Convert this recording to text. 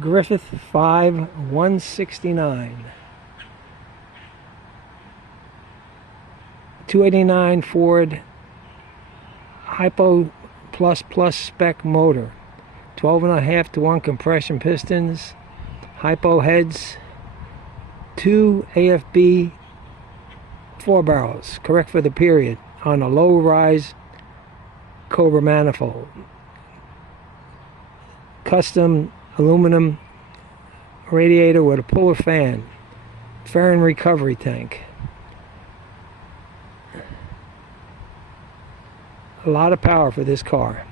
Griffith 5169. 289 Ford HiPo plus spec motor. 12.5 to 1 compression pistons. HiPo heads. 2 AFB 4 barrels. Correct for the period. On a low rise Cobra Manifold. Custom aluminum radiator with a puller fan. Fairing recovery tank. A lot of power for this car.